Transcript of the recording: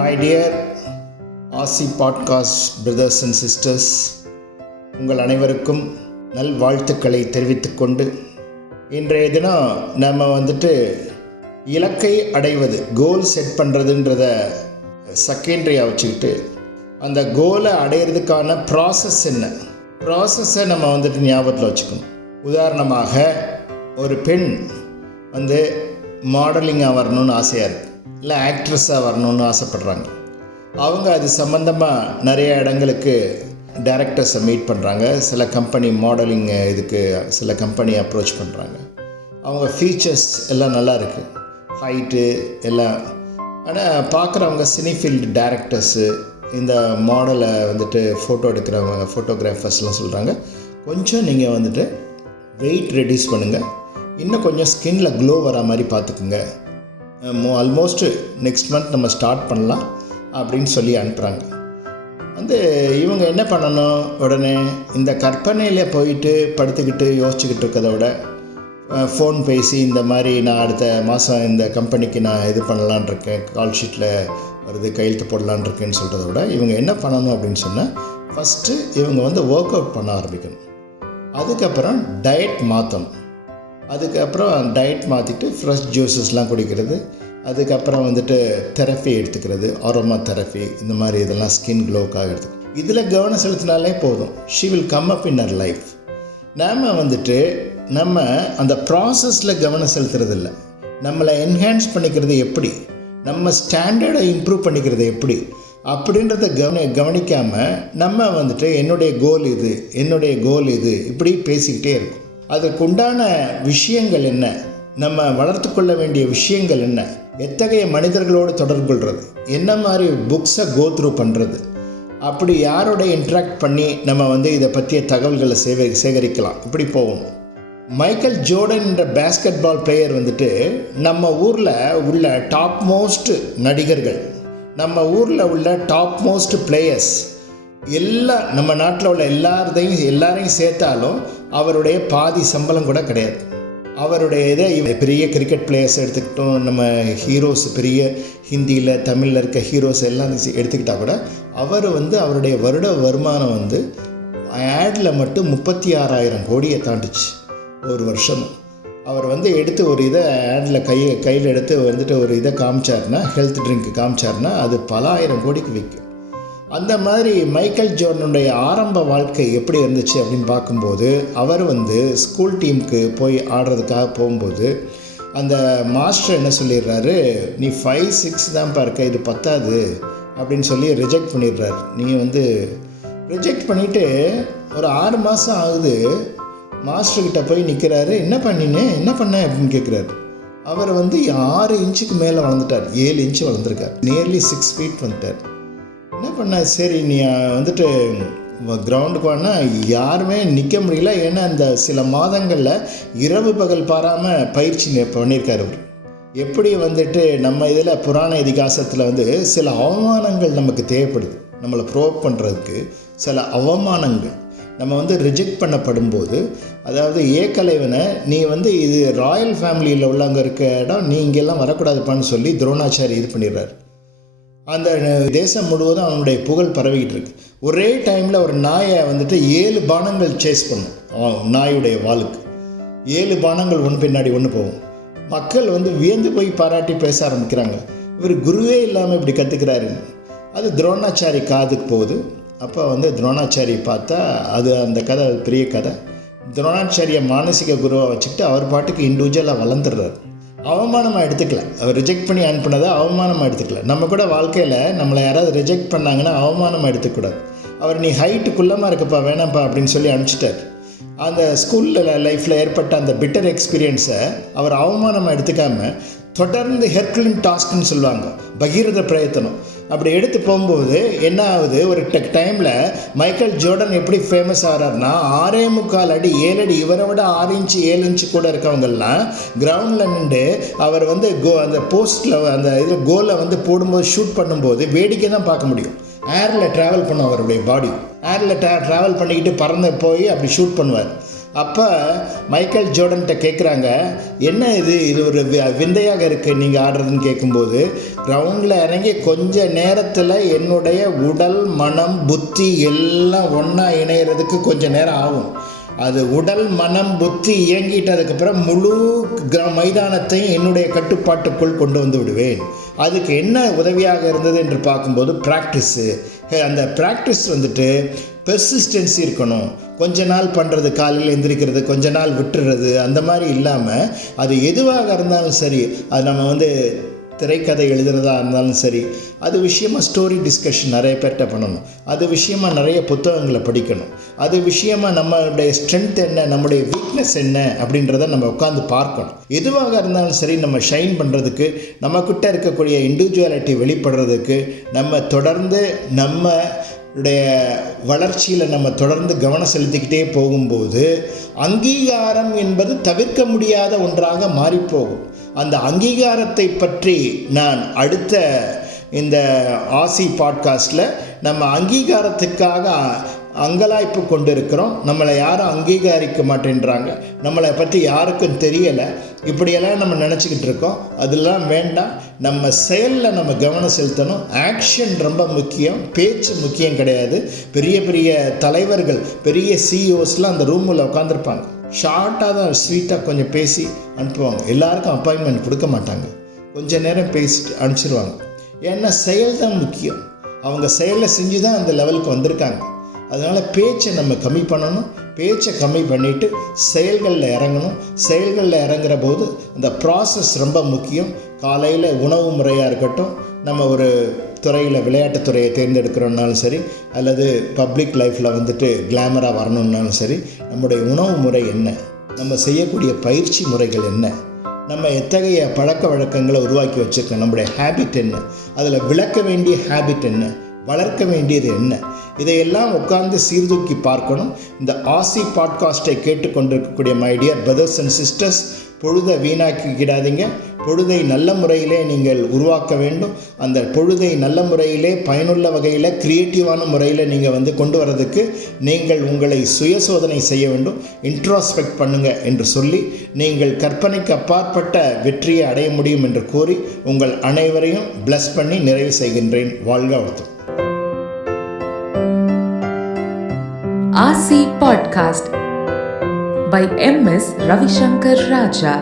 My dear ஆசி podcast brothers and sisters, உங்கள் அனைவருக்கும் நல்வாழ்த்துக்களை தெரிவித்துக்கொண்டு இன்றைய தினம் நம்ம இலக்கை அடைவது, கோல் செட் பண்ணுறதுன்றத செகண்டரியாக வச்சுக்கிட்டு அந்த கோலை அடையிறதுக்கான ப்ராசஸ் என்ன, ப்ராசஸை நம்ம ஞாபகத்தில் வச்சுக்கணும். உதாரணமாக, ஒரு பெண் மாடலிங்காக வரணும்னு ஆசையாக இருக்குது, இல்லை ஆக்ட்ரஸாக வரணும்னு ஆசைப்படுறாங்க. அவங்க அது சம்மந்தமாக நிறைய இடங்களுக்கு டைரக்டர்ஸை மீட் பண்ணுறாங்க. சில கம்பெனி மாடலிங் இதுக்கு சில கம்பெனி அப்ரோச் பண்ணுறாங்க. அவங்க ஃபீச்சர்ஸ் எல்லாம் நல்லா இருக்குது, ஹைட்டு எல்லாம். ஆனால் பார்க்குறவங்க சினிஃபீல்டு டைரக்டர்ஸு, இந்த மாடலை ஃபோட்டோ எடுக்கிறவங்க ஃபோட்டோகிராஃபர்ஸ்லாம் சொல்கிறாங்க, கொஞ்சம் நீங்கள் வெயிட் ரெடியூஸ் பண்ணுங்கள், இன்னும் கொஞ்சம் ஸ்கின்னில் க்ளோ வர மாதிரி பார்த்துக்குங்க, ஆல்மோஸ்ட்டு நெக்ஸ்ட் மந்த் நம்ம ஸ்டார்ட் பண்ணலாம் அப்படின்னு சொல்லி அனுப்புகிறாங்க. இவங்க என்ன பண்ணணும், உடனே இந்த கற்பனையில் போயிட்டு படுத்துக்கிட்டு யோசிச்சுக்கிட்டு இருக்கிறத விட, ஃபோன் பேசி இந்த மாதிரி நான் அடுத்த மாதம் இந்த கம்பெனிக்கு நான் இது பண்ணலான் இருக்கேன், கால் ஷீட்டில் வருது, கையெழுத்து போடலான் இருக்கேன்னு சொல்கிறத விட, இவங்க என்ன பண்ணணும் அப்படின்னு சொன்னால், ஃபஸ்ட்டு இவங்க ஒர்க் அவுட் பண்ண ஆரம்பிக்கணும். அதுக்கப்புறம் டயட் மாற்றணும். அதுக்கப்புறம் டயட் மாற்றிட்டு ஃப்ரெஷ் ஜூஸஸ்லாம் குடிக்கிறது. அதுக்கப்புறம் தெரப்பி எடுத்துக்கிறது, அரோமா தெரப்பி, இந்த மாதிரி இதெல்லாம் ஸ்கின் க்ளோக்காக எடுத்துக்கிறது. இதில் கவனம் செலுத்தினாலே போதும், she will come up in our life. நம்ம அந்த ப்ராசஸில் கவனம் செலுத்துறது இல்லை, நம்மளை என்ஹான்ஸ் பண்ணிக்கிறது எப்படி, நம்ம ஸ்டாண்டர்டை இம்ப்ரூவ் பண்ணிக்கிறது எப்படி அப்படின்றத கவனிக்காமல் நம்ம என்னுடைய கோல் இது இப்படி பேசிக்கிட்டே இருக்கும். அதுக்குண்டான விஷயங்கள் என்ன, நம்ம வளர்த்து கொள்ள வேண்டிய விஷயங்கள் என்ன, எத்தகைய மனிதர்களோடு தொடர்பு கொள்வது, என்ன மாதிரி புக்ஸை கோத்ரூ பண்ணுறது, அப்படி யாரோட இன்ட்ராக்ட் பண்ணி நம்ம இதை பற்றிய தகவல்களை சேகரிக்கலாம், இப்படி போகணும். மைக்கேல் ஜோர்டன் என்ற பேஸ்கெட் பால் பிளேயர் நம்ம ஊரில் உள்ள டாப் மோஸ்ட் நடிகர்கள், நம்ம ஊரில் உள்ள டாப் மோஸ்ட் பிளேயர்ஸ் எல்லாம், நம்ம நாட்டில் உள்ள எல்லாரையும் சேர்த்தாலும் அவருடைய பாதி சம்பளம் கூட கிடையாது. அவருடைய பெரிய கிரிக்கெட் பிளேயர்ஸ் எடுத்துக்கிட்டோம், நம்ம ஹீரோஸ், பெரிய ஹிந்தியில் தமிழில் இருக்க ஹீரோஸ் எல்லாம் எடுத்துக்கிட்டால் கூட அவர் அவருடைய வருட வருமானம் ஆடில் மட்டும் 36,000 கோடியை தாண்டிச்சு ஒரு வருஷம். அவர் எடுத்து ஒரு இதை ஆடில் கையில் எடுத்து ஒரு இதை காமிச்சார்னா, ஹெல்த் ட்ரிங்க் காமிச்சார்னா அது பல ஆயிரம் கோடிக்கு விற்கும். அந்த மாதிரி மைக்கேல் ஜோர்டனுடைய ஆரம்ப வாழ்க்கை எப்படி இருந்துச்சு அப்படின்னு பார்க்கும்போது, அவர் ஸ்கூல் டீமுக்கு போய் ஆடுறதுக்காக போகும்போது அந்த மாஸ்டர் என்ன சொல்லிடுறாரு, நீ 5'6" தான் இருக்க, இது பத்தாது அப்படின்னு சொல்லி ரிஜெக்ட் பண்ணிடுறாரு. நீ ரிஜெக்ட் பண்ணிவிட்டு ஒரு 6 மாதம் ஆகுது, மாஸ்டர்கிட்ட போய் நிற்கிறாரு. என்ன பண்ண அப்படின்னு கேட்குறாரு. அவர் 6 இன்ச்சுக்கு மேலே வளர்ந்துட்டார், 7 இன்ச்சு வளர்ந்துருக்கார், நியர்லி 6 ஃபீட் வந்துட்டார். என்ன பண்ண, சரி நீ கிரவுண்டுக்கு வானா, யாருமே நிற்க முடியல. ஏன்னா அந்த சில மாதங்களில் இரவு பகல் பாராமல் பயிற்சி பண்ணியிருக்கார் அவர். எப்படி நம்ம இதில் புராண இதிகாசத்தில் சில அவமானங்கள் நமக்கு தேவைப்படுது, நம்மளை ப்ரோவ் பண்ணுறதுக்கு சில அவமானங்கள். நம்ம ரிஜெக்ட் பண்ணப்படும் போது, அதாவது ஏகலைவனை நீ இது ராயல் ஃபேமிலியில் உள்ளவங்க இருக்க இடம், நீ இங்கெல்லாம் வரக்கூடாதுப்பான்னு சொல்லி துரோணாச்சாரி இது பண்ணிடுறாரு. அந்த தேசம் முழுவதும் அவனுடைய புகழ் பரவிக்கிட்டு இருக்கு. ஒரே டைமில் ஒரு நாயை 7 பானங்கள் சேஸ் பண்ணும், நாயுடைய வாளுக்கு 7 பானங்கள் ஒன்று பின்னாடி ஒன்று போகும். மக்கள் வியந்து போய் பாராட்டி பேச ஆரம்பிக்கிறாங்க, இவர் குருவே இல்லாமல் இப்படி கற்றுக்கிறாருன்னு. அது துரோணாச்சாரி காதுக்கு போகுது. அப்போ துரோணாச்சாரி பார்த்தா அந்த கதை பெரிய கதை. துரோணாச்சாரியை மானசீக குருவாக வச்சுக்கிட்டு அவர் பாட்டுக்கு இண்டிவிஜுவலாக வளர்ந்துடுறாரு. அவமானமாக எடுத்துக்கல, அவர் ரிஜெக்ட் பண்ணி அனுப்புனதை அவமானமாக எடுத்துக்கல. நம்ம கூட வாழ்க்கையில் நம்மளை யாராவது ரிஜெக்ட் பண்ணாங்கன்னா அவமானமாக எடுத்துக்கூடாது. அவர் நீ ஹைட்டு குள்ளமாக இருக்கப்பா, வேணாம்ப்பா அப்படின்னு சொல்லி அனுப்பிச்சிட்டார். அந்த ஸ்கூலில் லைஃப்பில் ஏற்பட்ட அந்த பிட்டர் எக்ஸ்பீரியன்ஸை அவர் அவமானமாக எடுத்துக்காமல் தொடர்ந்து ஹெர்குலின் டாஸ்க்னு சொல்லுவாங்க, பகீரத பிரயத்தனம், அப்படி எடுத்து போகும்போது என்ன ஆகுது, ஒரு டைமில் மைக்கேல் ஜோர்டன் எப்படி ஃபேமஸ் ஆகிறார்னா, 6.25 அடி 7 அடி, இவரை விட 6 இன்ச்சு 7 இன்ச்சு கூட இருக்கவங்கெல்லாம் கிரவுண்டில் நின்று அவர் அந்த போஸ்ட்டில் அந்த இதில் கோலை போடும்போது, ஷூட் பண்ணும்போது வேடிக்கை தான் பார்க்க முடியும். ஏரில் ட்ராவல் பண்ணும் அவருடைய பாடி, ஏரில் ட்ராவல் பண்ணிக்கிட்டு பறந்து போய் அப்படி ஷூட் பண்ணுவார். அப்போ மைக்கேல் ஜோர்டன்கிட்ட கேட்குறாங்க, என்ன இது ஒரு விந்தையாக இருக்குது நீங்கள் ஆடுறதுன்னு கேட்கும்போது, கிரவுண்டில் இறங்கி கொஞ்ச நேரத்தில் என்னுடைய உடல் மனம் புத்தி எல்லாம் ஒன்றா இணையிறதுக்கு கொஞ்சம் நேரம் ஆகும். அது உடல் மனம் புத்தி இயங்கிட்டதுக்கப்புறம் முழு மைதானத்தையும் என்னுடைய கட்டுப்பாட்டுக்குள் கொண்டு வந்து விடுவேன். அதுக்கு என்ன உதவியாக இருந்தது என்று பார்க்கும்போது ப்ராக்டிஸு. அந்த ப்ராக்டிஸ் வந்துட்டு பெர்சிஸ்டன்சி இருக்கணும். கொஞ்ச நாள் பண்ணுறது, காலையில் எந்திரிக்கிறது, கொஞ்ச நாள் விட்டுறது, அந்த மாதிரி இல்லாமல் அது எதுவாக இருந்தாலும் சரி, அது நம்ம திரைக்கதை எழுதுறதா இருந்தாலும் சரி, அது விஷயமாக ஸ்டோரி டிஸ்கஷன் நிறைய பேர்கிட்ட பண்ணணும், அது விஷயமாக நிறைய புத்தகங்களை படிக்கணும், அது விஷயமாக நம்மளுடைய ஸ்ட்ரென்த் என்ன, நம்முடைய வீக்னஸ் என்ன அப்படின்றத நம்ம உட்காந்து பார்க்கணும். எதுவாக இருந்தாலும் சரி, நம்ம ஷைன் பண்ணுறதுக்கு, நம்மக்கிட்ட இருக்கக்கூடிய இண்டிவிஜுவாலிட்டி வெளிப்படுறதுக்கு, நம்ம தொடர்ந்து நம்மளுடைய வளர்ச்சியில் நம்ம தொடர்ந்து கவனம் செலுத்திக்கிட்டே போகும்போது அங்கீகாரம் என்பது தவிர்க்க முடியாத ஒன்றாக மாறிப்போகும். அந்த அங்கீகாரத்தை பற்றி நான் அடுத்த இந்த ஆசி பாட்காஸ்டில் நம்ம அங்கீகாரத்துக்காக அங்கலாய்ப்பு கொண்டு இருக்கிறோம். நம்மளை யாரும் அங்கீகரிக்க மாட்டேன்றாங்க, நம்மளை பற்றி யாருக்கும் தெரியலை, இப்படியெல்லாம் நம்ம நினச்சிக்கிட்டு இருக்கோம். அதெல்லாம் வேண்டாம். நம்ம செயலில் நம்ம கவனம் செலுத்தணும். ஆக்ஷன் ரொம்ப முக்கியம், பேச்சு முக்கியம் கிடையாது. பெரிய பெரிய தலைவர்கள், பெரிய சிஇஓஸ்லாம் அந்த ரூமில் உட்காந்துருப்பாங்க, ஷார்ட்டாக தான் ஸ்வீட்டாக கொஞ்சம் பேசி அனுப்புவாங்க. எல்லாருக்கும் அப்பாயின்மெண்ட் கொடுக்க மாட்டாங்க, கொஞ்சம் நேரம் பேசிட்டு அனுப்பிச்சிடுவாங்க. ஏன்னா செயல் தான் முக்கியம். அவங்க செயலை செஞ்சு தான் அந்த லெவலுக்கு வந்திருக்காங்க. அதனால் பேச்சை நம்ம கம்மி பண்ணணும். பேச்சை கம்மி பண்ணிவிட்டு செயல்களில் இறங்கணும். செயல்களில் இறங்குற போது அந்த ப்ராசஸ் ரொம்ப முக்கியம். காலையில் உணவு முறையாக இருக்கட்டும், நம்ம ஒரு துறையில் விளையாட்டுத்துறையை தேர்ந்தெடுக்கிறோன்னாலும் சரி, அல்லது பப்ளிக் லைஃப்பில் கிளாமராக வரணுன்னாலும் சரி, நம்முடைய உணவு முறை என்ன, நம்ம செய்யக்கூடிய பயிற்சி முறைகள் என்ன, நம்ம எத்தகைய பழக்க வழக்கங்களை உருவாக்கி வச்சுருக்கோம், நம்முடைய ஹேபிட் என்ன, அதில் விளக்க வேண்டிய ஹேபிட் என்ன, வளர்க்க வேண்டியது என்ன, இதையெல்லாம் உட்கார்ந்து சீர்தூக்கி பார்க்கணும். இந்த ஆசி பாட்காஸ்ட்டை கேட்டுக்கொண்டிருக்கக்கூடிய my dear brothers and sisters, பொழுதை வீணாக்கிக்கிடாதீங்க. பொழுதை நல்ல முறையிலே நீங்கள் உருவாக்க வேண்டும். அந்த பொழுதை நல்ல முறையிலே பயனுள்ள வகையில் க்ரியேட்டிவான முறையில் நீங்கள் கொண்டு வரதுக்கு நீங்கள் உங்களை சுய சோதனை செய்ய வேண்டும். இன்ட்ரோஸ்பெக்ட் பண்ணுங்க என்று சொல்லி நீங்கள் கற்பனைக்கு அப்பாற்பட்ட வெற்றியை அடைய முடியும் என்று கூறி உங்கள் அனைவரையும் பிளஸ் பண்ணி நிறைவு செய்கின்றேன். வாழ்க வளர்த்து. ஆசி podcast by M.S. Ravishankar Raja.